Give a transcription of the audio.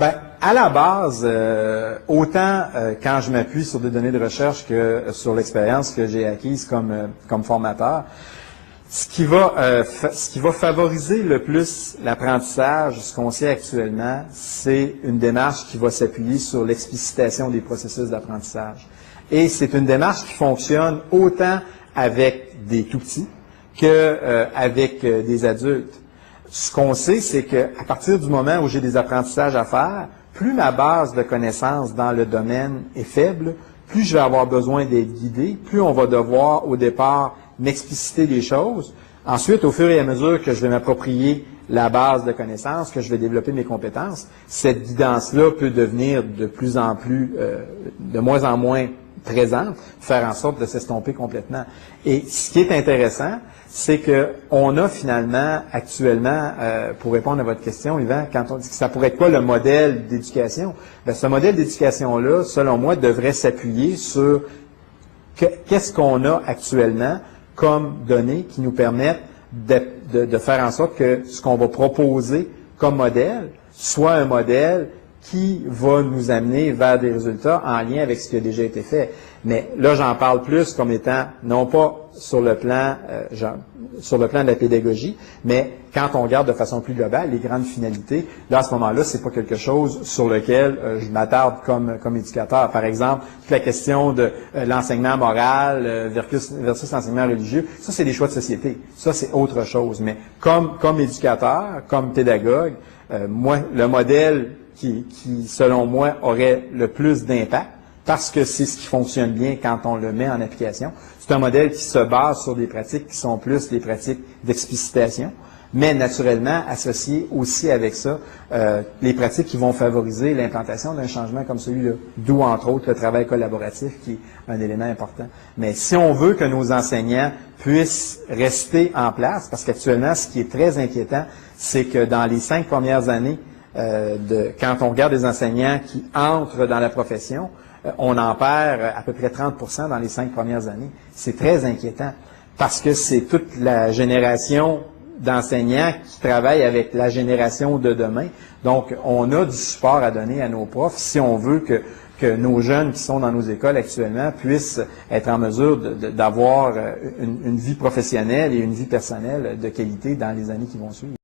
Ben, à la base, autant quand je m'appuie sur des données de recherche que sur l'expérience que j'ai acquise comme formateur, ce qui va favoriser le plus l'apprentissage, ce qu'on sait actuellement, c'est une démarche qui va s'appuyer sur l'explicitation des processus d'apprentissage. Et c'est une démarche qui fonctionne autant avec des tout-petits qu'avec des adultes. Ce qu'on sait, c'est qu'à partir du moment où j'ai des apprentissages à faire, plus ma base de connaissances dans le domaine est faible, plus je vais avoir besoin d'être guidé, plus on va devoir au départ m'expliciter des choses. Ensuite, au fur et à mesure que je vais m'approprier la base de connaissances, que je vais développer mes compétences, cette guidance-là peut devenir de plus en plus, de moins en moins présente, faire en sorte de s'estomper complètement. Et ce qui est intéressant, c'est qu'on a finalement actuellement, pour répondre à votre question, Yvan, quand on dit que ça pourrait être quoi le modèle d'éducation, bien, ce modèle d'éducation-là, selon moi, devrait s'appuyer sur qu'est-ce qu'on a actuellement comme données qui nous permettent de faire en sorte que ce qu'on va proposer comme modèle soit un modèle qui va nous amener vers des résultats en lien avec ce qui a déjà été fait. Mais là, j'en parle plus comme étant, non pas sur le plan de la pédagogie, mais quand on regarde de façon plus globale les grandes finalités, là, à ce moment-là, c'est pas quelque chose sur lequel je m'attarde comme éducateur. Par exemple, toute la question de l'enseignement moral versus l'enseignement religieux, ça, c'est des choix de société. Ça, c'est autre chose. Mais comme éducateur, comme pédagogue, moi, le modèle qui, selon moi, aurait le plus d'impact, parce que c'est ce qui fonctionne bien quand on le met en application. C'est un modèle qui se base sur des pratiques qui sont plus des pratiques d'explicitation, mais naturellement associées aussi avec ça les pratiques qui vont favoriser l'implantation d'un changement comme celui-là, d'où entre autres le travail collaboratif qui est un élément important. Mais si on veut que nos enseignants puissent rester en place, parce qu'actuellement, ce qui est très inquiétant, c'est que dans les 5 premières années, quand on regarde des enseignants qui entrent dans la profession, on en perd à peu près 30% dans les 5 premières années. C'est très inquiétant parce que c'est toute la génération d'enseignants qui travaillent avec la génération de demain. Donc, on a du support à donner à nos profs si on veut que nos jeunes qui sont dans nos écoles actuellement puissent être en mesure d'avoir une vie professionnelle et une vie personnelle de qualité dans les années qui vont suivre.